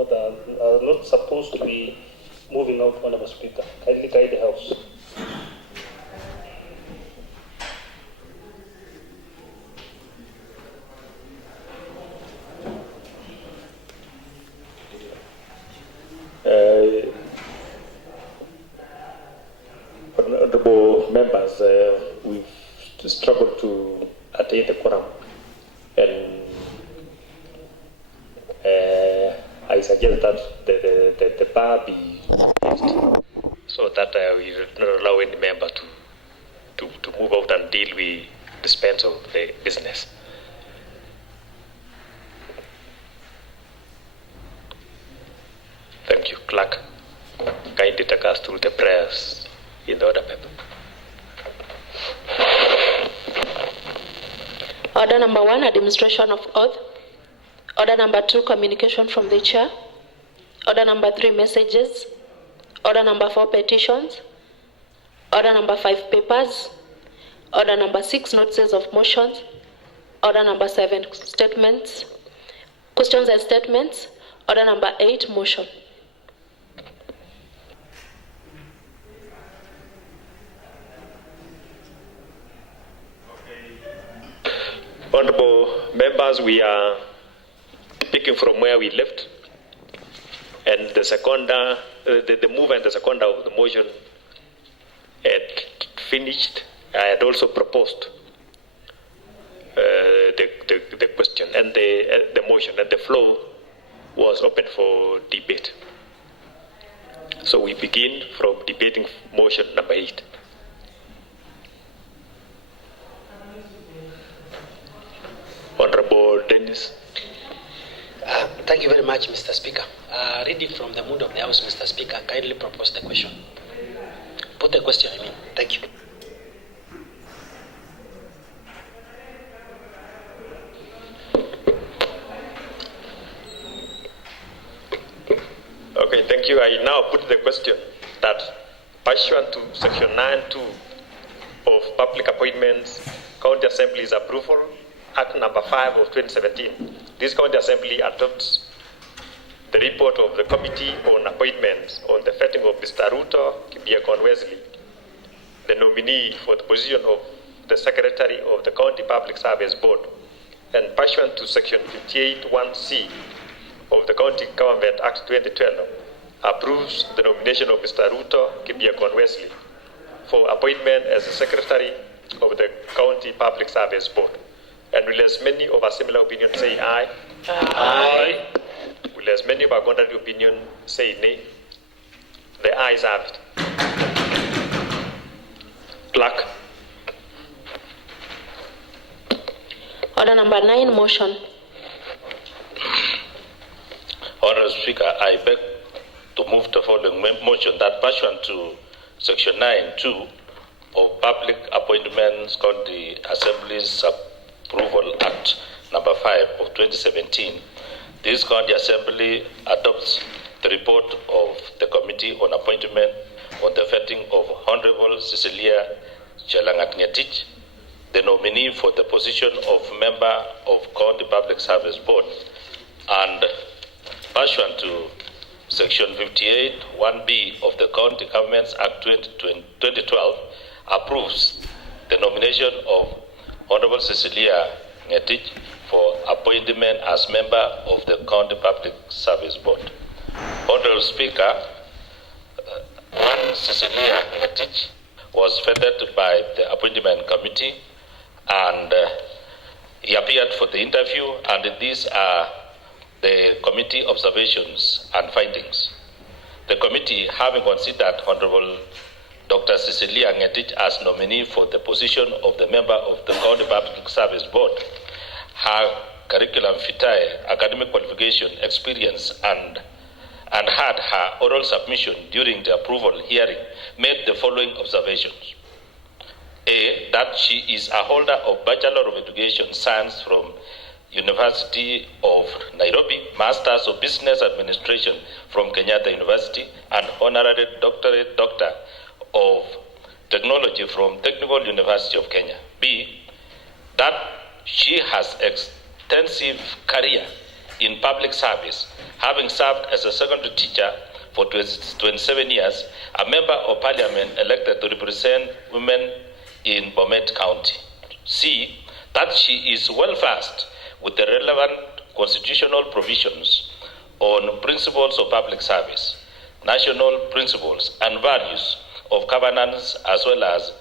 are not supposed to be moving out, Honorable Speaker. Kindly guide the House. Honorable members, we've struggled to attain the quorum, and I suggest that the bar be fixed so that we will not allow any member to move out until we dispense of the business. Thank you. Clerk, kindly take us through the prayers in the order paper. Order number 1, administration of oath. Order number 2, communication from the chair. Order number 3, messages. Order number 4, petitions. Order number 5, papers. Order number 6, notices of motions. Order number 7, statements. Questions and statements. Order number 8, motion. Honorable members, we are picking from where we left, and the seconder, the mover and the seconder of the motion had finished. I had also proposed the question and the motion, and the floor was open for debate. So we begin from debating motion number 8. Honorable Dennis. Thank you very much, Mr. Speaker. Reading from the mood of the House, Mr. Speaker, kindly propose the question. Put the question, I mean. Thank you. Okay, thank you. I now put the question that pursuant to Section 9(2) of Public Appointments, County Assembly's approval, Act number 5 of 2017, this County Assembly adopts the report of the Committee on Appointments on the vetting of Mr. Ruto Kibiakon Wesley, the nominee for the position of the Secretary of the County Public Service Board, and pursuant to Section 58(1)(c) of the County Government Act 2012, approves the nomination of Mr. Ruto Kibiakon Wesley for appointment as the Secretary of the County Public Service Board. And will as many of our similar opinion say aye? Aye. Will as many of our contrary opinion say nay? The ayes have it. Clerk. Order number 9, motion. Honourable Speaker, I beg to move the following motion that pursuant to Section 9(2) of Public Appointments County Assembly's Approval Act number 5 of 2017, this County Assembly adopts the report of the Committee on Appointment on the vetting of Honorable Cecilia Chelangat-Ngetich, the nominee for the position of Member of County Public Service Board, and pursuant to Section 58(1)(b) of the County Governments Act 2012, approves the nomination of Honorable Cecilia Ngetich for appointment as member of the County Public Service Board. Honorable Speaker, one Cecilia Ngetich was vetted by the Appointment Committee, and he appeared for the interview, and these are the committee observations and findings. The committee, having considered Honorable Dr. Cecilia Ngetich as nominee for the position of the member of the County Public Service Board, her curriculum vitae, academic qualification, experience, and had her oral submission during the approval hearing, made the following observations. A, that she is a holder of Bachelor of Education Science from University of Nairobi, Masters of Business Administration from Kenyatta University, and Honorary Doctorate Doctor of Technology from Technical University of Kenya. B, that she has extensive career in public service, having served as a secondary teacher for 27 years, a member of parliament elected to represent women in BOMET County. C, that she is well versed with the relevant constitutional provisions on principles of public service, national principles and values of governance, as well as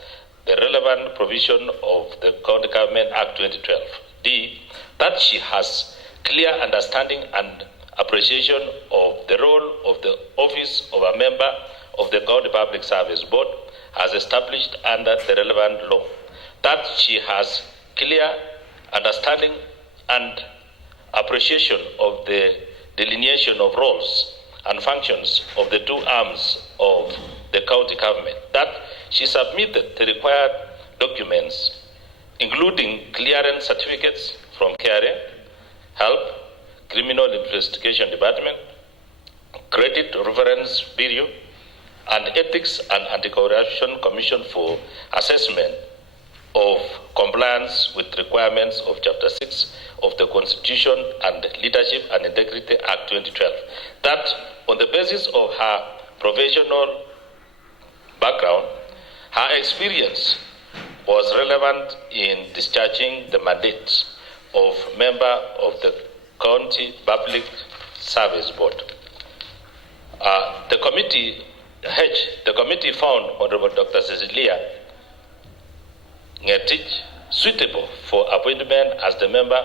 the relevant provision of the County Government Act 2012. D, that she has clear understanding and appreciation of the role of the office of a member of the County Public Service Board as established under the relevant law. That she has clear understanding and appreciation of the delineation of roles and functions of the two arms of the county government. That she submitted the required documents, including clearance certificates from KRA, HELP, Criminal Investigation Department, Credit Reference Bureau, and Ethics and Anti-Corruption Commission for assessment of compliance with requirements of Chapter 6 of the Constitution and Leadership and Integrity Act 2012. That on the basis of her professional background, her experience was relevant in discharging the mandate of member of the County Public Service Board. The committee found Honorable Dr. Cecilia Ngetich suitable for appointment as the member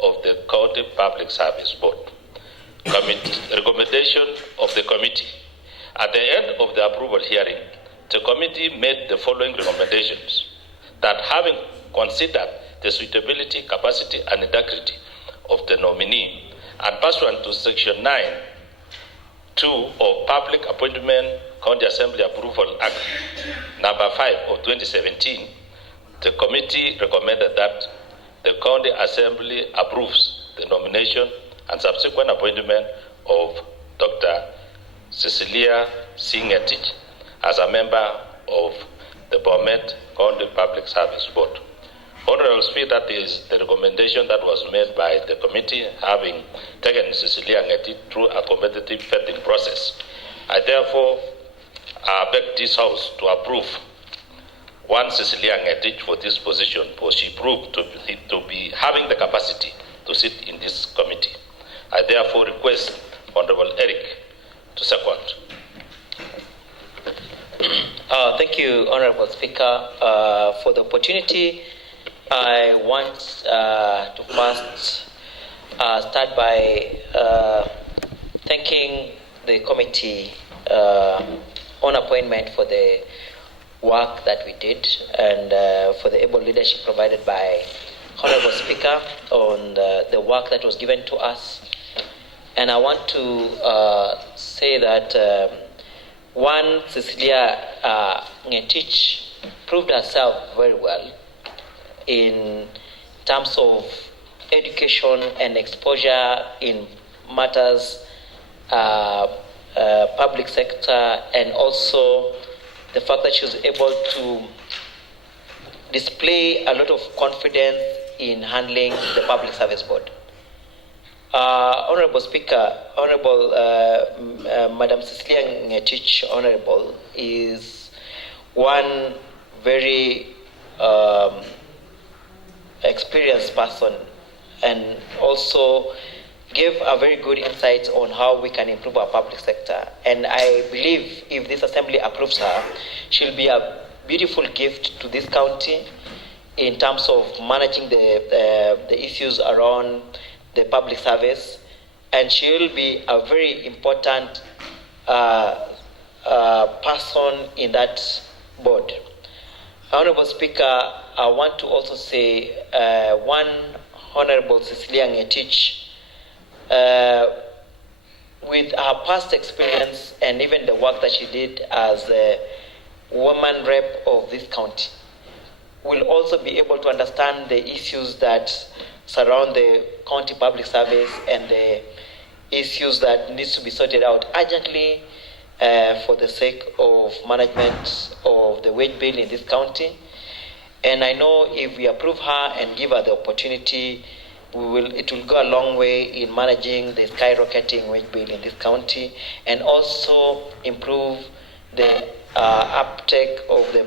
of the County Public Service Board. Recommendation of the committee. At the end of the approval hearing, the committee made the following recommendations: that having considered the suitability, capacity, and integrity of the nominee, and pursuant to Section 9(2) of Public Appointment County Assembly Approval Act number 5 of 2017, the committee recommended that the County Assembly approves the nomination and subsequent appointment of Dr. Cecilia Ngetich as a member of the BOMET County Public Service Board. Honorable Speaker, that is the recommendation that was made by the committee, having taken Cecilia Ngetich through a competitive vetting process. I therefore beg this House to approve one Cecilia Ngetich for this position, for she proved to be having the capacity to sit in this committee. I therefore request Honorable Eric to second. Thank you, Honorable Speaker, for the opportunity. I want to first start by thanking the committee on appointment for the work that we did and for the able leadership provided by Honorable Speaker on the work that was given to us. And I want to say that one, Cecilia Ngetich proved herself very well in terms of education and exposure in matters public sector, and also the fact that she was able to display a lot of confidence in handling the Public Service Board. Honorable Speaker, Honorable Madam Cecilia Ngetich, Honorable, is one very experienced person, and also gave a very good insight on how we can improve our public sector. And I believe if this assembly approves her, she'll be a beautiful gift to this county in terms of managing the issues around the public service, and she will be a very important person in that board. Honorable Speaker, I want to also say one, Honorable Cecilia Ngetich, with her past experience and even the work that she did as a woman rep of this county, will also be able to understand the issues that surround the county public service and the issues that needs to be sorted out urgently for the sake of management of the wage bill in this county. And I know if we approve her and give her the opportunity, it will go a long way in managing the skyrocketing wage bill in this county, and also improve the uptake of the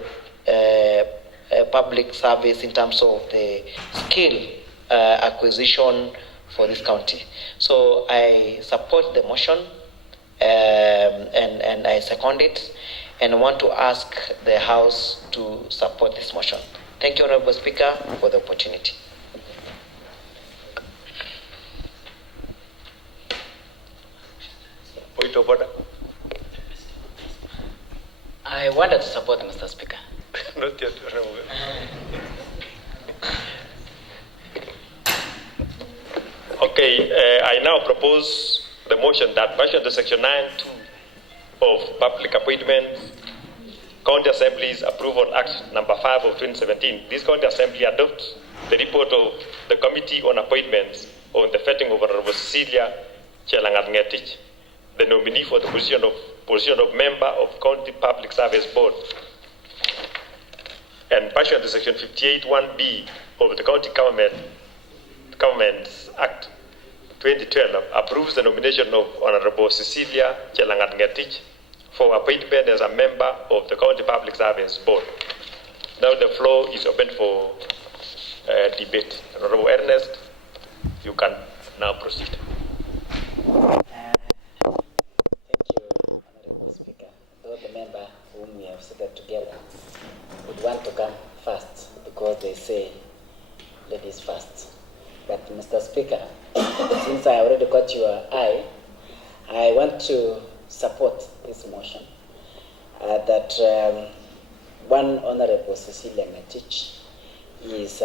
public service in terms of the skill acquisition for this county. So I support the motion, and I second it, and want to ask the House to support this motion. Thank you, Honorable Speaker, for the opportunity. Point of order. I wanted to support Mr. Speaker. Not yet, Honorable. Okay, I now propose the motion that pursuant to Section 9(2) of Public Appointments, County Assembly's Approval Act number 5 of 2017, this County Assembly adopts the report of the Committee on Appointments on the vetting of Honorable Cecilia Chelangat-Ngetich, the nominee for the position of member of County Public Service Board. And pursuant to Section 58(1)(b) of the County Governments Act 2012, approves the nomination of Honorable Cecilia Chelangat-Ngetich for appointment as a member of the County Public Service Board. Now the floor is open for debate. Honorable Ernest, you can now proceed. Thank you, Honorable Speaker. Though the member whom we have seated together would want to come first because they say ladies first. But Mr. Speaker, since I already got your eye, I want to support this motion that one Honorable Cecilia Ngetich is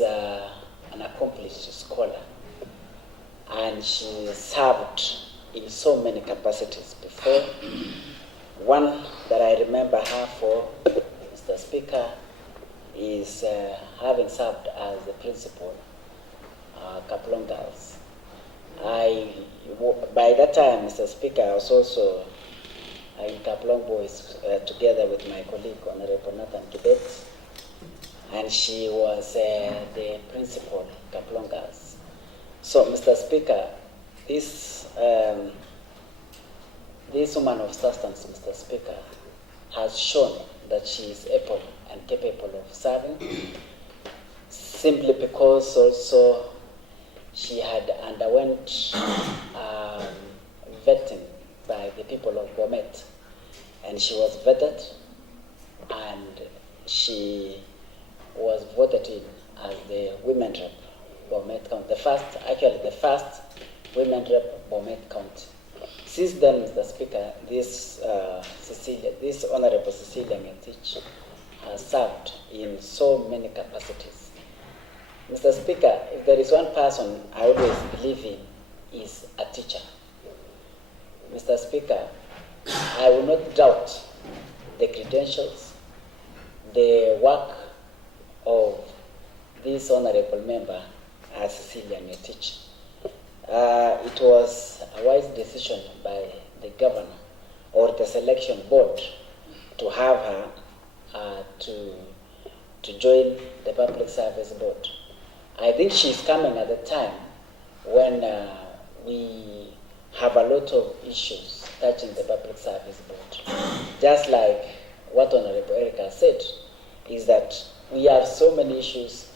an accomplished scholar, and she served in so many capacities before. One that I remember her for, Mr. Speaker, is having served as the principal, Kaplong Girls. By that time, Mr. Speaker, I was also in Kaplong Boys together with my colleague, Honorable Nathan Kibet, and she was the principal, Kaplong Girls. So, Mr. Speaker, this woman of substance, Mr. Speaker, has shown that she is able and capable of serving, simply because also she had underwent vetting by the people of BOMET, and she was vetted, and she was voted in as the women rep BOMET County, the first women rep BOMET County. Since then, Mr. Speaker, this Honorable Cecilia Ngetich has served in so many capacities. Mr. Speaker, if there is one person I always believe in, is a teacher. Mr. Speaker, I will not doubt the credentials, the work of this honorable member, Cecilia Ngetich. It was a wise decision by the governor or the selection board to have her to join the Public Service Board. I think she's coming at a time when we have a lot of issues touching the Public Service Board. Just like what Honorable Erica said, is that we have so many issues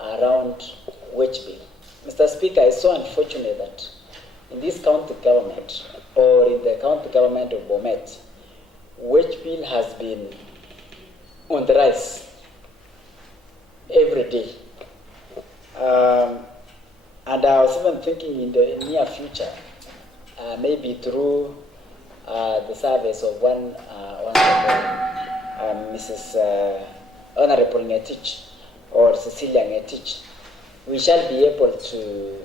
around wage bill. Mr. Speaker, it's so unfortunate that in this county government, or in the county government of BOMET, wage bill has been on the rise every day. And I was even thinking in the near future, maybe through the service of one Honorable Ngetich or Cecilia Ngetich, we shall be able to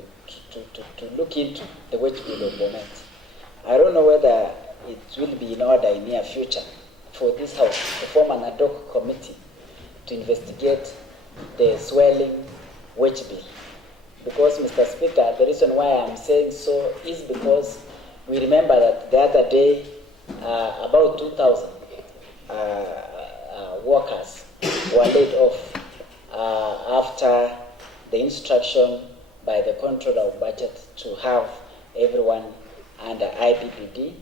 look into the wage bill of BOMET. I don't know whether it will be in order in near future for this House to form an ad hoc committee to investigate the swelling wage bill. Because, Mr. Speaker, the reason why I'm saying so is because we remember that the other day about 2,000 workers were laid off after the instruction by the controller of budget to have everyone under IPPD,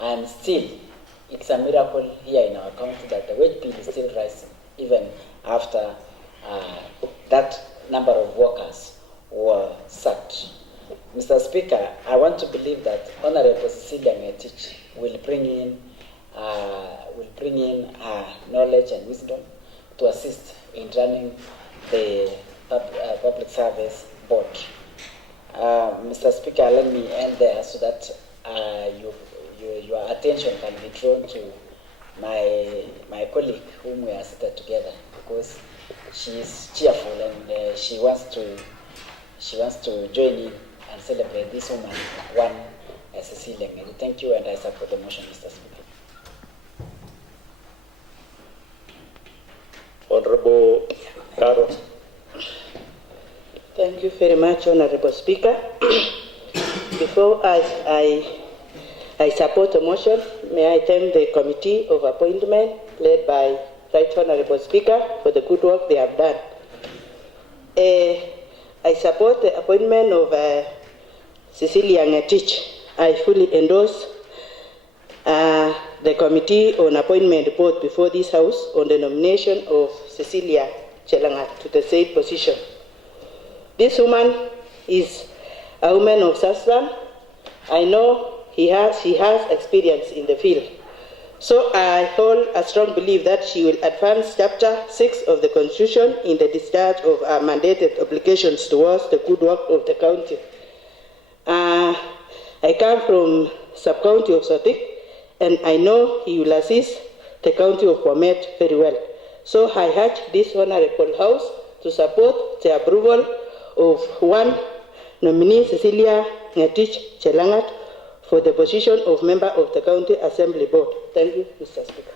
and still it's a miracle here in our county that the wage bill is still rising even after that number of workers were sacked. Mr. Speaker, I want to believe that Honorable Cecilia Ngetich will bring in her knowledge and wisdom to assist in running the public service board. Mr. Speaker, let me end there so that your attention can be drawn to my colleague whom we are seated together, because she is cheerful and she wants to join in and celebrate this woman, one Cecilia Ngedi. Thank you, and I support the motion, Mr. Speaker. Honorable Caro. Thank you very much, Honorable Speaker. Before I support the motion, may I thank the Committee of Appointment led by Right Honorable Speaker for the good work they have done. I support the appointment of Cecilia Ngetich. I fully endorse the Committee on Appointment report before this House on the nomination of Cecilia Chelangat to the said position. This woman is a woman of substance. I know she has experience in the field. So I hold a strong belief that she will advance Chapter 6 of the Constitution in the discharge of our mandated obligations towards the good work of the county. I come from sub-county of Sotik, and I know he will assist the county of BOMET very well. So I urge this Honorable House to support the approval of one nominee, Cecilia Ngetich Chelangat, for the position of member of the County Assembly Board. Thank you, Mr. Speaker.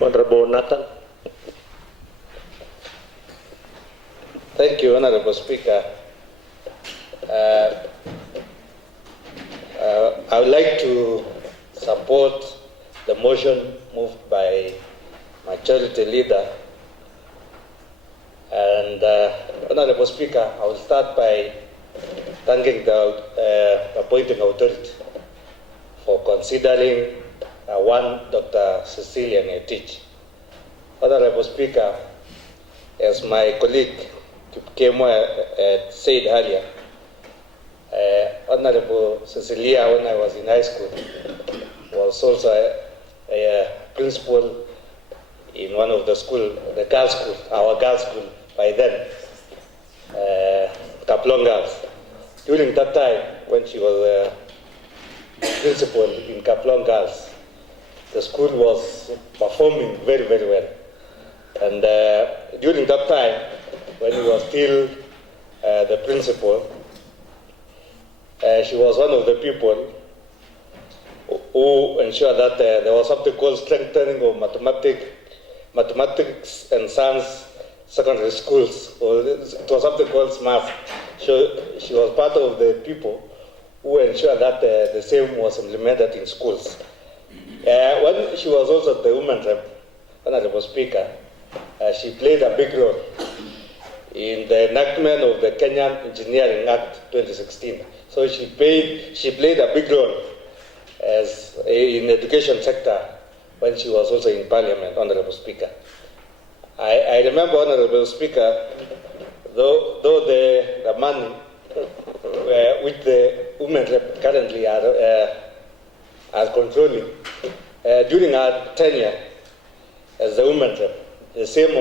Honorable Nathan. Thank you, Honorable Speaker. I would like to support the motion moved by Majority Leader. And Honorable Speaker, I will start by thanking the appointing authority for considering one Dr. Cecilia Ngetich. Honorable Speaker, as my colleague Kipkemo said earlier, Honorable Cecilia, when I was in high school, was also a principal in one of the school, the girls' school, our girls' school by then, Kaplong Girls. During that time, when she was principal in Kaplong Girls, the school was performing very, very well. And during that time, when he was still the principal, she was one of the people who ensured that there was something called strengthening of mathematics and science secondary schools, or it was something called SMART. She was part of the people who ensured that the same was implemented in schools. When she was also the women rep, Honorable Speaker, she played a big role in the enactment of the Kenyan Engineering Act 2016. So she played a big role as in the education sector when she was also in Parliament, Honorable Speaker. I remember, Honorable Speaker, though the money which the women rep currently are controlling, during our tenure as the women rep, the same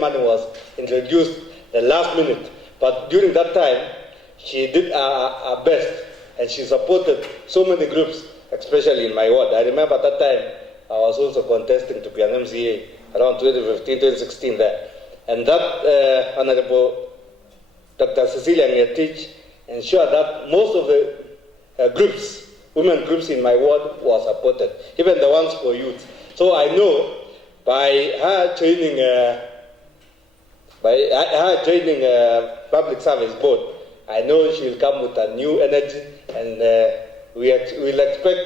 money was introduced the last minute. But during that time, she did her best, and she supported so many groups, especially in my ward. I remember at that time, I was also contesting to be an MCA around 2015, 2016 there. And that Honorable Dr. Cecilia Ngetich ensured that most of the groups, women groups in my ward were supported, even the ones for youth. So I know by her joining public service board, I know she will come with a new energy, and we'll expect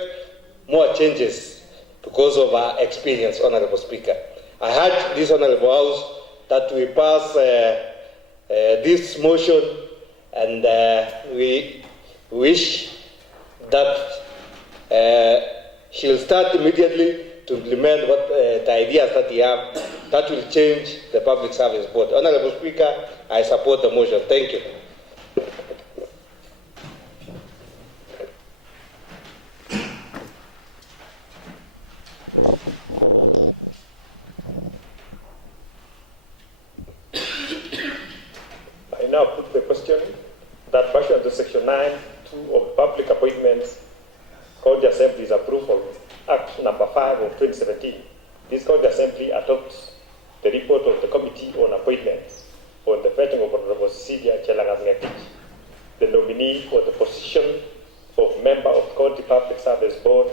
more changes because of our experience, Honorable Speaker. I urge this Honorable House that we pass this motion, and we wish that she'll start immediately to implement what the ideas that we have that will change the Public Service Board. Honorable Speaker, I support the motion. Thank you. I now put the question that pursuant to Section 9(2) of Public Appointments County Assembly's Approval Act number 5 of 2017, this County Assembly adopts the report of the Committee on Appointments on the vetting of Honorable Cecilia Chelangas-Ngetich, the nominee for the position of member of County Public Service Board,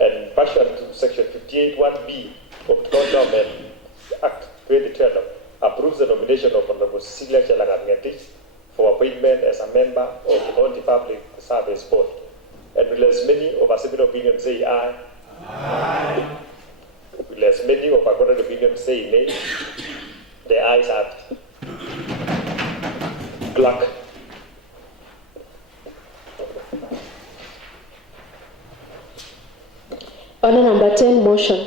and pursuant to Section 58(1)(b) of the County Government Act 2012, approves the nomination of Honorable Cecilia Chelangas-Ngetich for appointment as a member of the County Public Service Board. And will as many of our civil opinions say aye? Aye. Will as many of our contrary opinions say nay? The ayes have it. Clerk. Order number 10, motion.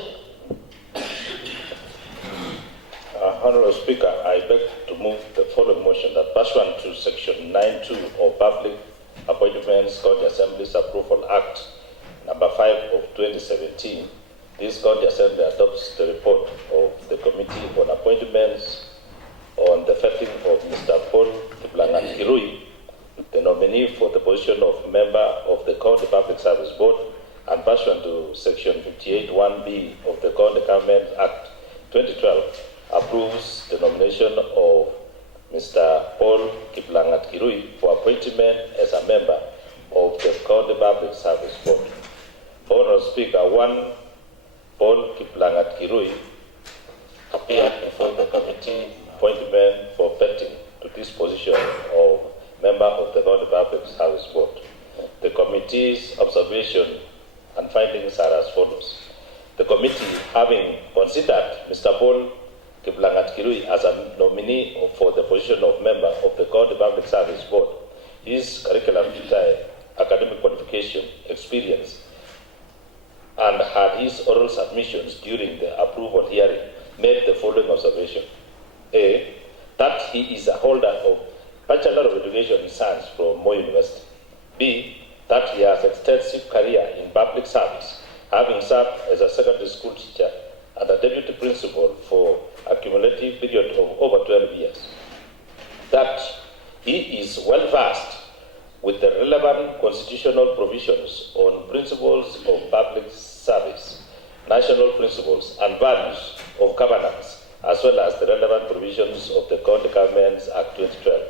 Honorable Speaker, I beg to move the following motion that pursuant to Section 9(2) of Public Appointments County Assembly's Approval Act number 5 of 2017, this County Assembly adopts the report of the Committee on Appointments on the vetting of Mr. Paul Kiplangat-Kirui, the nominee for the position of member of the County Public Service Board, and pursuant to Section 58(1)(b) of the County Government Act 2012, approves the nomination of Mr. Paul Kiplangat-Kirui for appointment as a member of the County Public Service Board. Honorable Speaker, 1. Paul Kiplangat-Kirui appeared before the committee appointment for vetting to this position of member of the County Public Service Board. The committee's observation and findings are as follows. The committee, having considered Mr. Paul Kiplangat-Kirui as a nominee for the position of member of the County Public Service Board, his curriculum vitae, academic qualification, experience, and had his oral submissions during the approval hearing, made the following observation. A. That he is a holder of Bachelor of Education in Science from Moi University. B. That he has extensive career in public service, having served as a secondary school teacher and a deputy principal for a cumulative period of over 12 years. That he is well versed with the relevant constitutional provisions on principles of public service, national principles and values of governance, as well as the relevant provisions of the County Governments Act 2012.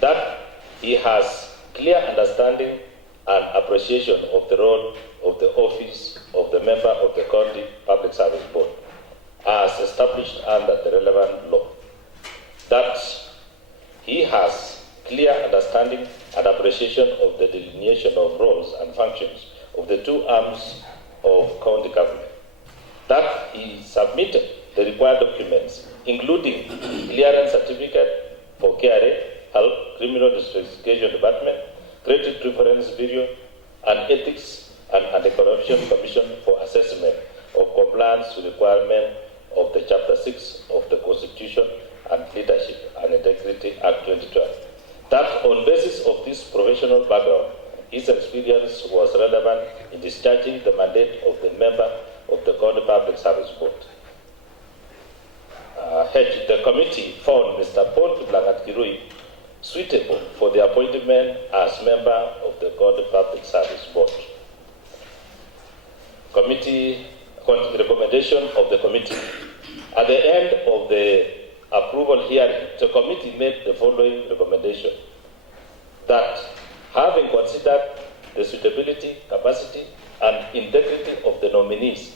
That he has clear understanding and appreciation of the role of the office of the member of the County Public Service Board, as established under the relevant law. That he has clear understanding and appreciation of the delineation of roles and functions of the two arms of county government. That he submitted the required documents, including clearance certificate for KRA, Health, Criminal Investigation Department, Credit Reference Bureau, and Ethics and Anti-Corruption Commission for assessment of compliance with requirement of the Chapter 6 of the Constitution and Leadership and Integrity Act 2012. That on basis of this professional background, his experience was relevant in discharging the mandate of the member of the County Public Service Board. The committee found Mr. Paul Kiplangat-Kirui suitable for the appointment as member of the County Public Service Board. Committee recommendation of the committee. At the end of the approval hearing, the committee made the following recommendation: that having considered the suitability, capacity, and integrity of the nominee,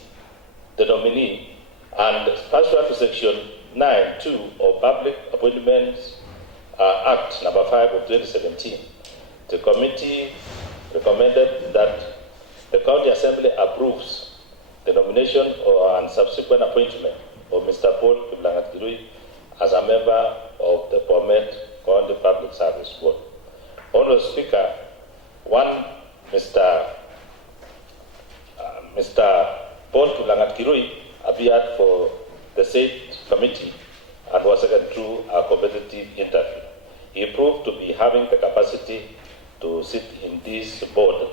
and pursuant to Section 9(2) of Public Appointments Act number 5 of 2017, the committee recommended that the County Assembly approves the nomination and subsequent appointment of Mr. Paul Kiplangat-Kirui as a member of the BOMET County Public Service Board. Honorable Speaker, Mr. Paul Kiplangat-Kirui appeared for the said committee and was taken through a competitive interview. He proved to be having the capacity to sit in this board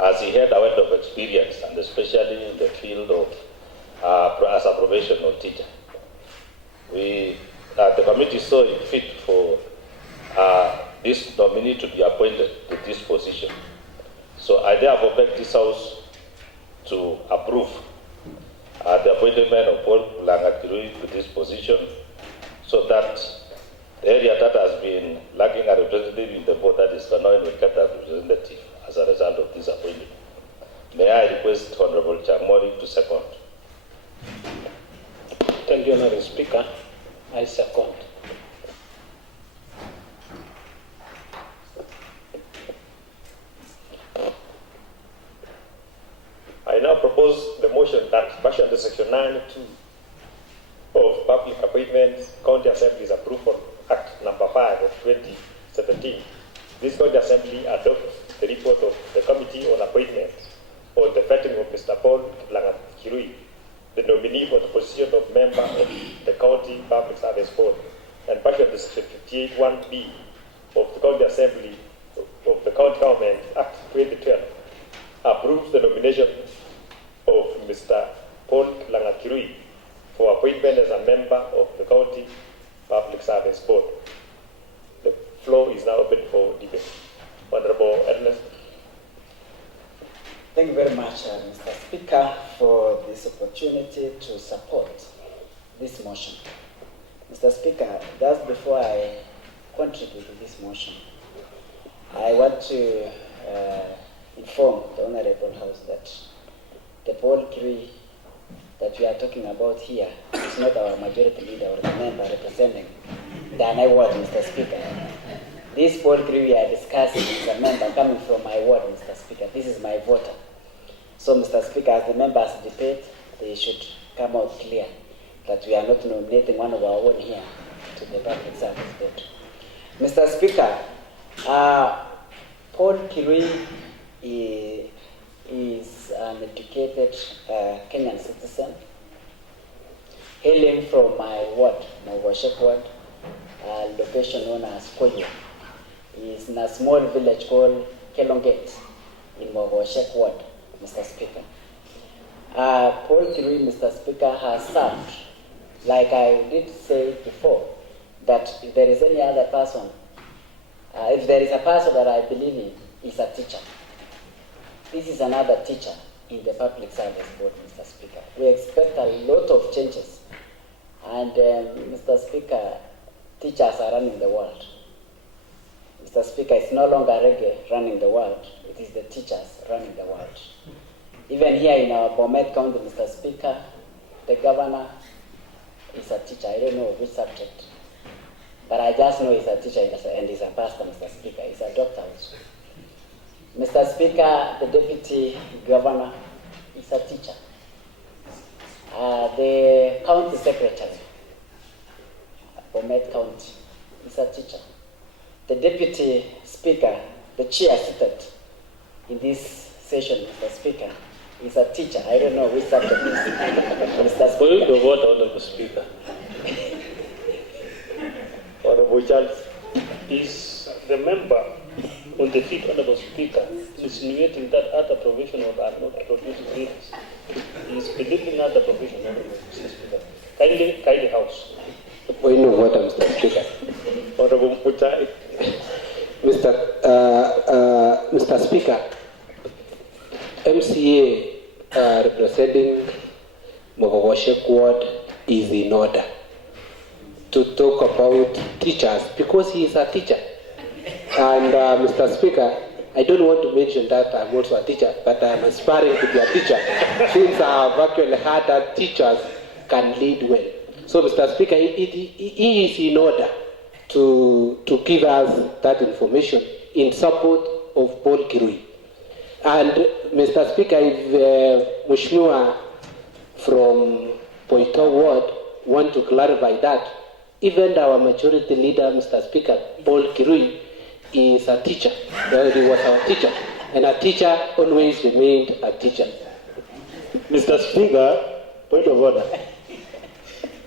as he had a wealth of experience, and especially in the field of as a professional teacher. The committee saw it fit for this nominee to be appointed to this position. So I therefore beg this House to approve the appointment of Paul Kiplangat-Kirui to this position, so that the area that has been lacking a representative in the board, that is now will get a representative as a result of this appointment. May I request Honorable Chamori to second. Thank you, Honorable Speaker. I second. I now propose the motion that pursuant to Section 9(2) of Public Appointments County Assembly's Approval Act Number 5 of 2017, this County Assembly adopts the report of the Committee on Appointments on the vetting of Mr. Paul Kiplangat-Kirui, the nominee for the position of member of the County Public Service Board, and pursuant to Section 58(1)(b) of the County Assembly of the County Government Act 2012, approves the nomination of Mr. Paul Kiplangat-Kirui for appointment as a member of the County Public Service Board. The floor is now open for debate. Honorable Ernest. Thank you very much, Mr. Speaker, for this opportunity to support this motion. Mr. Speaker, just before I contribute to this motion, I want to inform the Honorable House that the Paul Kirui that we are talking about here is not our majority leader or the member representing the Anai ward, Mr. Speaker. This Paul Kirui we are discussing is a member coming from my ward, Mr. Speaker. This is my voter. So, Mr. Speaker, as the members debate, they should come out clear that we are not nominating one of our own here to the Public Service Board. Mr. Speaker, Paul Kirui is an educated Kenyan citizen, hailing from my ward, Mogoshek ward, location known as Koyo. He is in a small village called Kelonget in Mogoshek ward, Mr. Speaker. Paul Kirui, Mr. Speaker, has served, like I did say before, that if there is any other person, if there is a person that I believe in, is a teacher. This is another teacher in the Public Service Board, Mr. Speaker. We expect a lot of changes. And Mr. Speaker, teachers are running the world. Mr. Speaker, it's no longer reggae running the world. It is the teachers running the world. Even here in our BOMET County, Mr. Speaker, the governor is a teacher. I don't know which subject. But I just know he's a teacher and he's a pastor, Mr. Speaker. He's a doctor also. Mr. Speaker, the deputy governor is a teacher. The county secretary, BOMET County, is a teacher. The deputy speaker, the chair seated in this session, Mr. Speaker, is a teacher. I don't know which subject is Mr. Speaker. For you to vote, Honorable Speaker. Honorable Charles. Is the member on the fifth, Honorable Speaker, insinuating that other professionals are not producing leaders? He is believing other professionals, Honorable Speaker. Kindly House. Point of order, Mr. Speaker. Honorable Mutai. Mr. Speaker, MCA representing Mogogoshek ward is in order to talk about teachers because he is a teacher. And Mr. Speaker, I don't want to mention that I'm also a teacher, but I'm aspiring to be a teacher since I have actually heard that teachers can lead well. So, Mr. Speaker, he is in order to give us that information in support of Paul Kirui. And Mr. Speaker, if Mheshimiwa from Poito Ward want to clarify that, even our majority leader, Mr. Speaker, Paul Kirui, is a teacher. He was our teacher. And a teacher always remained a teacher. Mr. Speaker, point of order.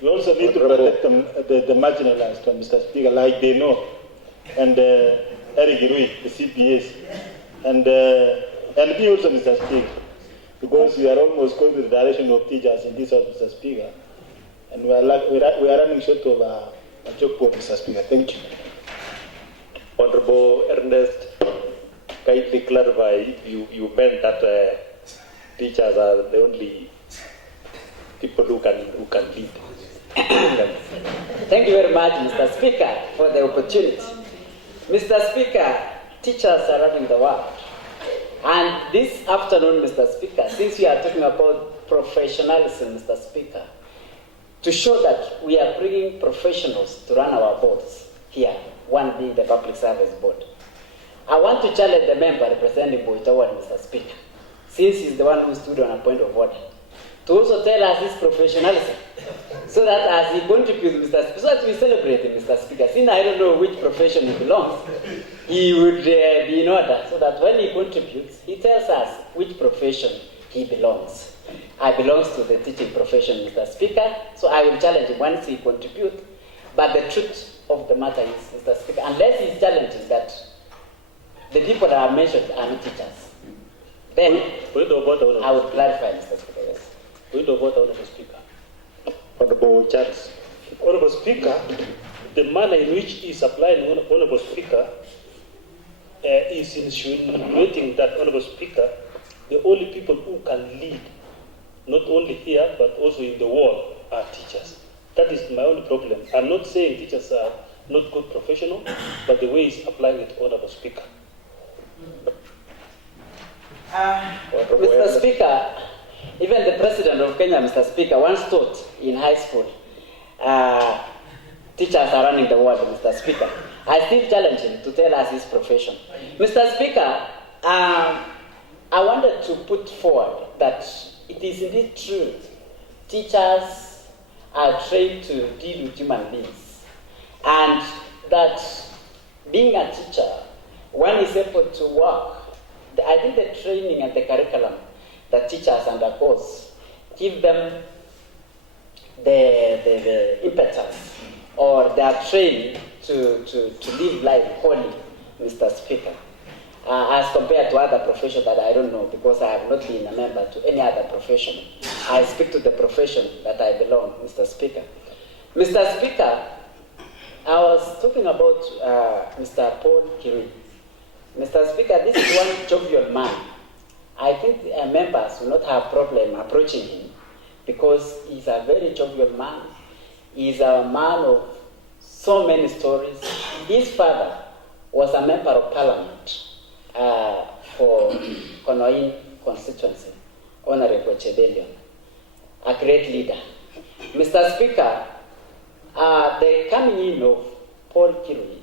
We also need to protect the marginalized, Mr. Speaker, like they know. And Eric Irui, the CPS. And me also, Mr. Speaker. Because we are almost going to the direction of teachers in this house, Mr. Speaker. And we are running short of a chalkboard, Mr. Speaker. Thank you. Honorable Ernest, kindly clarify if you meant that teachers are the only people who can lead. Thank you very much, Mr. Speaker, for the opportunity. Mr. Speaker, teachers are running the world. And this afternoon, Mr. Speaker, since we are talking about professionalism, Mr. Speaker, to show that we are bringing professionals to run our boards here, one being the Public Service Board, I want to challenge the member representing Boitawa, Mr. Speaker, since he's the one who stood on a point of order, to also tell us his professionalism, so that as he contributes, Mr. Speaker, so that we celebrate him, Mr. Speaker. Since I don't know which profession he belongs, he would be in order, so that when he contributes, he tells us which profession he belongs. I belong to the teaching profession, Mr. Speaker, so I will challenge him once he contributes. But the truth of the matter is, Mr. Speaker, unless he's challenging that the people that are mentioned are not teachers, then I would clarify, Mr. Speaker. Yes. We don't vote, Honorable Speaker. Honorable Charles. Honorable Speaker, the manner in which he is applying Honorable Speaker is insinuating that, Honorable Speaker, the only people who can lead, not only here but also in the world, are teachers. That is my only problem. I'm not saying teachers are not good professionals, but the way he's applying it, Honorable Speaker. Mr. Speaker, even the president of Kenya, Mr. Speaker, once taught in high school, teachers are running the world, Mr. Speaker. I still challenge him to tell us his profession. Mr. Speaker, I wanted to put forward that it is indeed true. Teachers are trained to deal with human beings. And that being a teacher, one is able to work. I think the training and the curriculum that teachers undergoes give them the impetus, or they are trained to live life wholly, Mr. Speaker, as compared to other professions that I don't know, because I have not been a member to any other profession. I speak to the profession that I belong, Mr. Speaker. Mr. Speaker, I was talking about Mr. Paul Kirui. Mr. Speaker, this is one jovial man. I think members will not have problem approaching him because he's a very jovial man. He's a man of so many stories. His father was a member of parliament for Konoin constituency, Honorable Chebelion, a great leader. Mr. Speaker, the coming in of Paul Kirui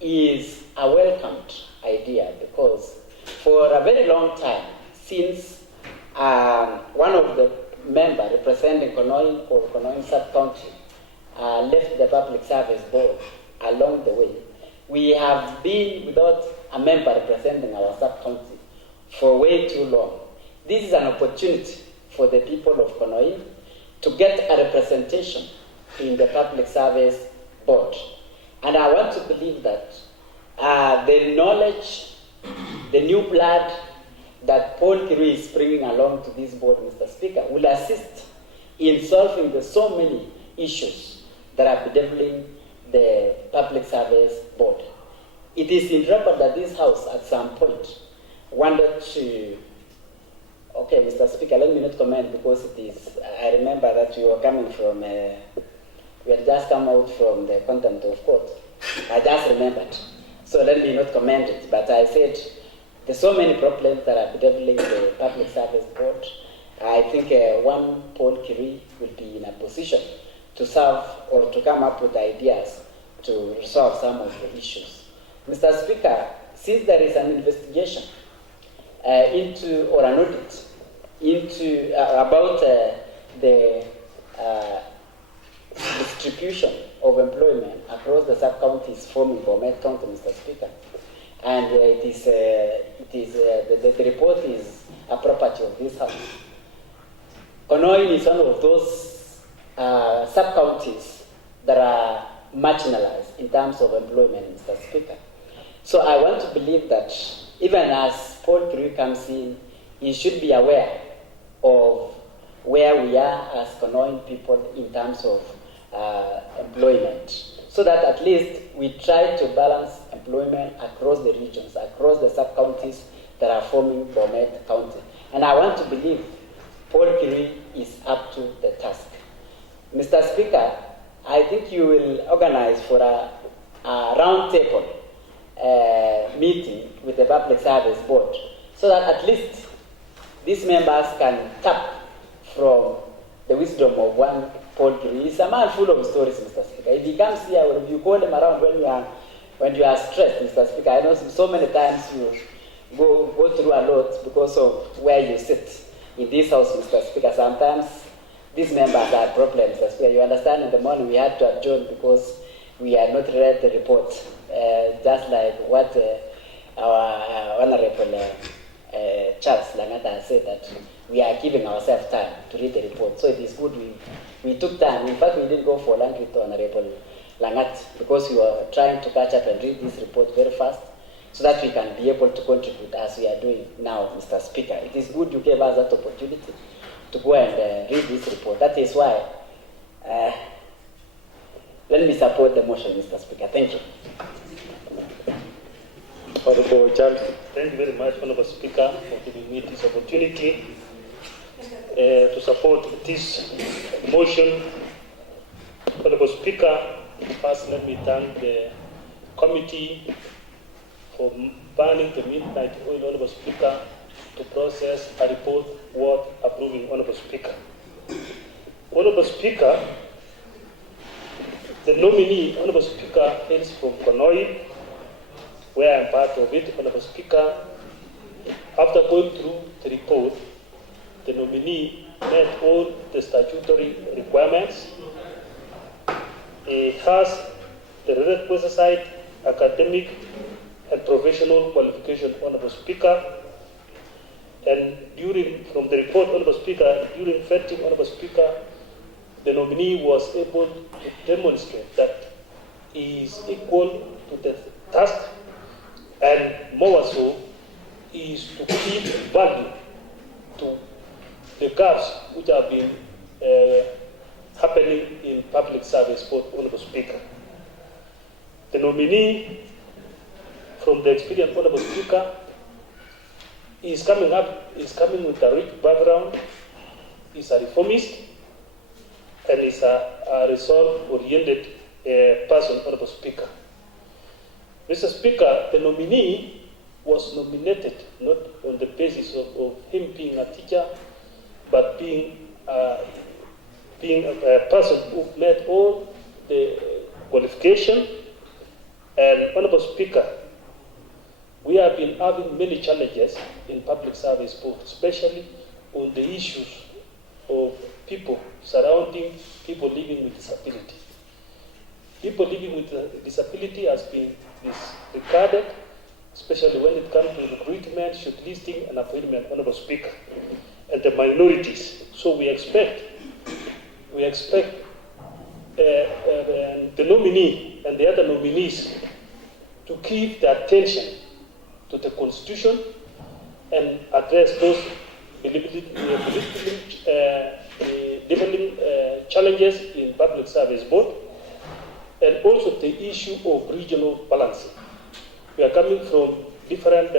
is a welcomed idea because for a very long time, since one of the members representing Konoin or Konoin sub-county left the Public Service Board along the way, we have been without a member representing our sub-county for way too long. This is an opportunity for the people of Konoin to get a representation in the Public Service Board. And I want to believe that the knowledge, the new blood that Paul Kirui is bringing along to this board, Mr. Speaker, will assist in solving the so many issues that are bedeviling the Public Service Board. It is in record that this House at some point wanted to, okay, Mr. Speaker, let me not comment because it is, I remember that we were coming from, we had just come out from the contempt of court. I just remembered. So let me not comment it, but I said there's so many problems that are bedeviling the Public Service Board. I think one Paul Kirui will be in a position to solve or to come up with ideas to resolve some of the issues. Mr. Speaker, since there is an investigation into, or an audit into, about the distribution of employment across the sub-counties forming BOMET County, Mr. Speaker. And the report is a property of this House. Konoin is one of those sub-counties that are marginalized in terms of employment, Mr. Speaker. So I want to believe that even as Paul Kirui comes in, he should be aware of where we are as Konoin people in terms of employment, so that at least we try to balance employment across the regions, across the sub-counties that are forming BOMET County. And I want to believe Paul Kirui is up to the task. Mr. Speaker, I think you will organize for a round-table meeting with the Public Service Board, so that at least these members can tap from the wisdom of one Paul Kirui. He's a man full of stories, Mr. Speaker. If he comes here, when you call him around when you are stressed, Mr. Speaker, I know so many times you go through a lot because of where you sit in this House, Mr. Speaker. Sometimes these members are problems, Mr. Speaker. You understand, in the morning we had to adjourn because we had not read the report, just like what our Honorable Charles Langata said, that we are giving ourselves time to read the report. So it is good we took time. In fact, we didn't go for lunch with Honorable Langat because we were trying to catch up and read this report very fast so that we can be able to contribute as we are doing now, Mr. Speaker. It is good you gave us that opportunity to go and read this report. That is why let me support the motion, Mr. Speaker. Thank you. Honorable Charles. Thank you very much, Honorable Speaker, for giving me this opportunity to support this motion. Honorable Speaker, first let me thank the committee for banning the midnight oil, Honorable Speaker, to process a report worth approving, Honorable Speaker. Honorable Speaker, the nominee, Honorable Speaker, hails from Konoi, where I'm part of it, Honorable Speaker. After going through the report, the nominee met all the statutory requirements. He has the requisite academic and professional qualification, Honorable Speaker. And from the report, Honorable Speaker, during vetting, Honorable Speaker, the nominee was able to demonstrate that he is equal to the task, and more so is to give value to the gaps which have been happening in public service, Honorable Speaker. The nominee, from the experience, Honorable Speaker, is coming with a rich background, is a reformist, and is a result-oriented person, Honorable Speaker. Mr. Speaker, the nominee was nominated not on the basis of him being a teacher, but being a person who met all the qualification. And Honorable Speaker, we have been having many challenges in public service board, especially on the issues of people surrounding people living with disability. People living with disability has been disregarded, especially when it comes to recruitment, shortlisting, and appointment, Honorable Speaker, and the minorities. So we expect the nominee and the other nominees to give the attention to the Constitution and address those developing challenges in public service board, and also the issue of regional balancing. We are coming from different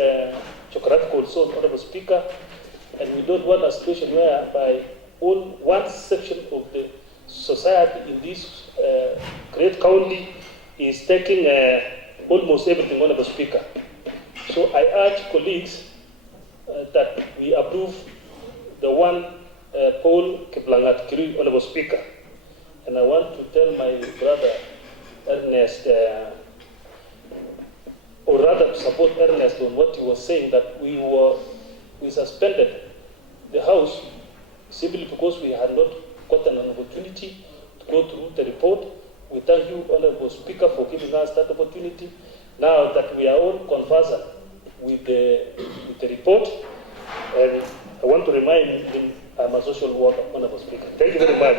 geographical zones, Honorable Speaker, and we don't want a situation whereby one section of the society in this great county is taking almost everything, Honorable Speaker. So I urge colleagues that we approve the one Paul Kiplangat Kirui, Honorable Speaker. And I want to tell my brother Ernest, or rather to support Ernest on what he was saying, that we were we suspended the House simply because we had not gotten an opportunity to go through the report. We thank you, Honorable Speaker, for giving us that opportunity. Now that we are all conversant with the report, and I want to remind him I'm a social worker, Honorable Speaker. Thank you very much.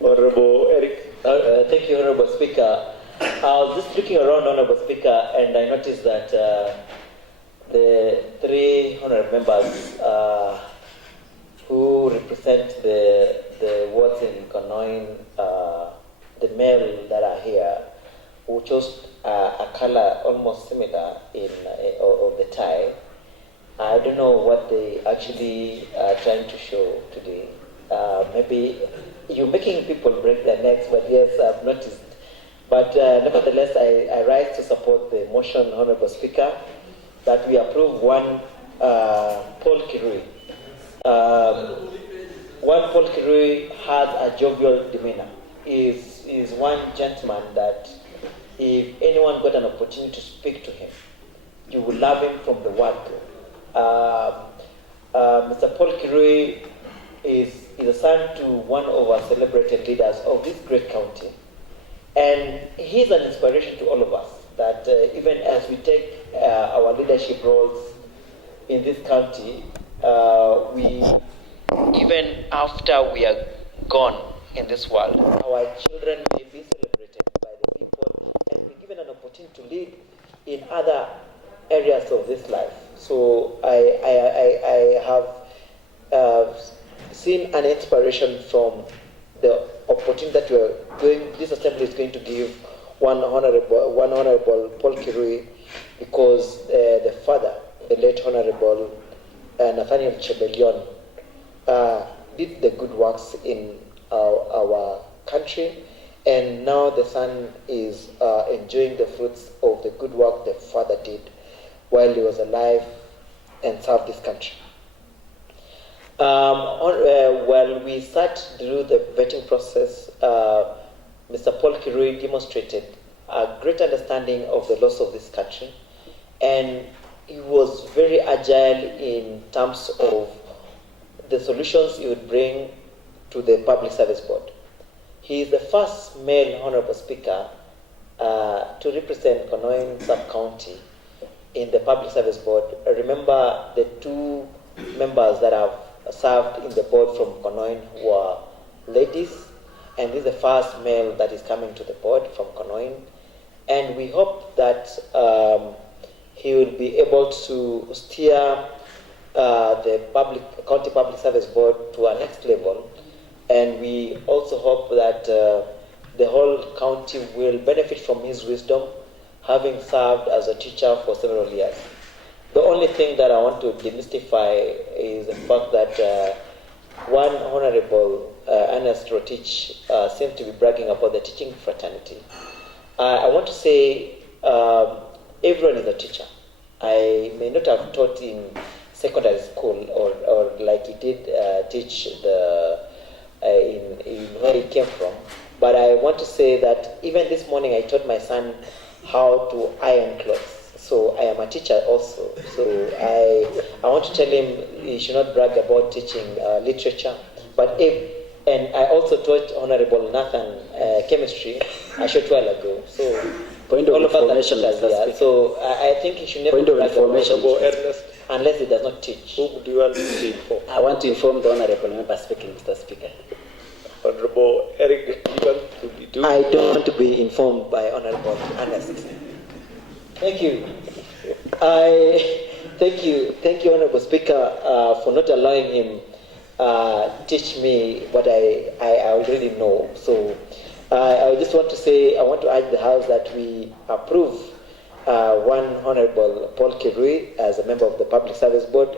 Honorable Eric. Thank you, Honorable Speaker. I was just looking around, Honorable Speaker, and I noticed that the three honorable members who represent the wards in Konoin, the male that are here, who chose a color almost similar of the tie. I don't know what they actually are trying to show today. Maybe you're making people break their necks, but yes, I've noticed. But nevertheless, I rise to support the motion, Honorable Speaker, that we approve one Paul Kirui. One Paul Kirui has a jovial demeanor. Is one gentleman that if anyone got an opportunity to speak to him, you will love him from the word go. Mr. Paul Kirui is a son to one of our celebrated leaders of this great county. And he's an inspiration to all of us, that even as we take our leadership roles in this county, even after we are gone in this world, our children may be celebrated by the people and be given an opportunity to lead in other areas of this life. So I have seen an inspiration from the opportunity that this assembly is going to give one honorable Paul Kirui, because the father, the late Honorable Nathaniel Chebelion, did the good works in our country, and now the son is enjoying the fruits of the good work the father did while he was alive and served this country. While we sat through the vetting process, Mr. Paul Kirui demonstrated a great understanding of the laws of this country, and he was very agile in terms of the solutions he would bring to the Public Service Board. He is the first male Honorable Speaker to represent Konoin Sub-County in the Public Service Board. Remember, the two members that have served in the board from Konoin were ladies, and this is the first male that is coming to the board from Konoin. And we hope that he will be able to steer the County Public Service Board to a next level. And we also hope that the whole county will benefit from his wisdom, having served as a teacher for several years. The only thing that I want to demystify is the fact that one Honorable Ernest Rotich seemed to be bragging about the teaching fraternity. I want to say everyone is a teacher. I may not have taught in secondary school or like he did teach in where he came from, but I want to say that even this morning I taught my son how to iron clothes. So I am a teacher also. So I want to tell him he should not brag about teaching literature. And I also taught Honorable Nathan chemistry a short while ago. So point of information, so I think he should never point of brag information about unless he does not teach. Who do you want to inform? I want to inform the honorable member speaking, Mr. Speaker. Honorable Eric, do you want to be doing? I don't want to be informed by Honorable Ernest. Thank you. Thank you, Honorable Speaker, for not allowing him teach me what I already know. So I just want to say, I want to urge the House that we approve one Honorable Paul Kirui as a member of the Public Service Board,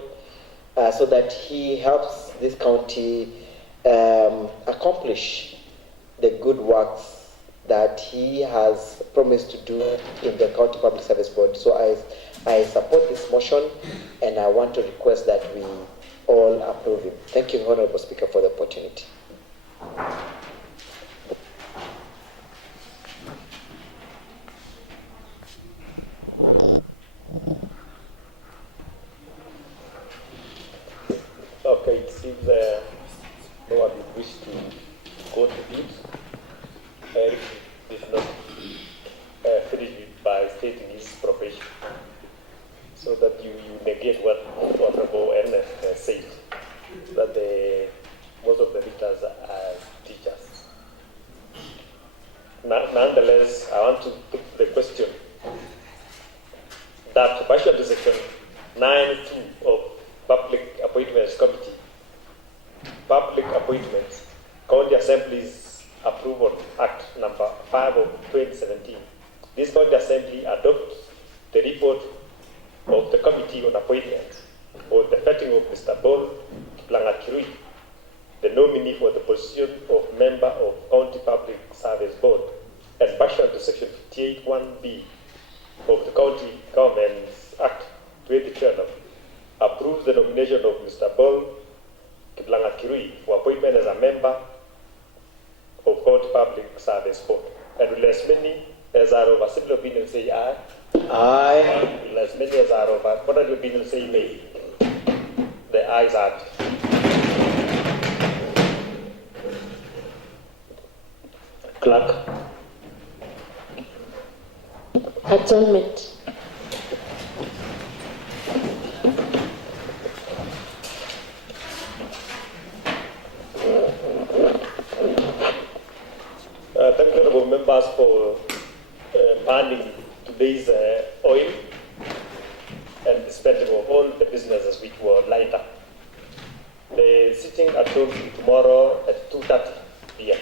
so that he helps this county accomplish the good works that he has promised to do in the County Public Service Board. So I support this motion, and I want to request that we all approve it. Thank you, Honorable Speaker, for the opportunity. contribute. Eric did not finish by stating his profession, so that you negate what Honorable Ernest said, that most of the leaders are teachers. Nonetheless, I want to put the question that pursuant to Section 9(2) of Public Appointments Committee, Public Appointments, County Assembly's Approval Act number 5 of 2017. This County Assembly adopts the report of the Committee on Appointments on the vetting of Mr. Paul Kiplanga-Kirui, the nominee for the position of member of County Public Service Board, and pursuant to Section 58(1)(b) of the County Governments Act 2012, approves the nomination of Mr. Paul Kiplanga-Kirui for appointment as a member of County Public Service Board. And will as many as are of a similar opinion say aye? Aye. Will as many as are of a contrary opinion say nay? The ayes are it. Clerk. Adjournment. Thank you, honorable members, for banning today's oil and spending of all the businesses which were lined up. The sitting adjourned tomorrow at 2:30 p.m.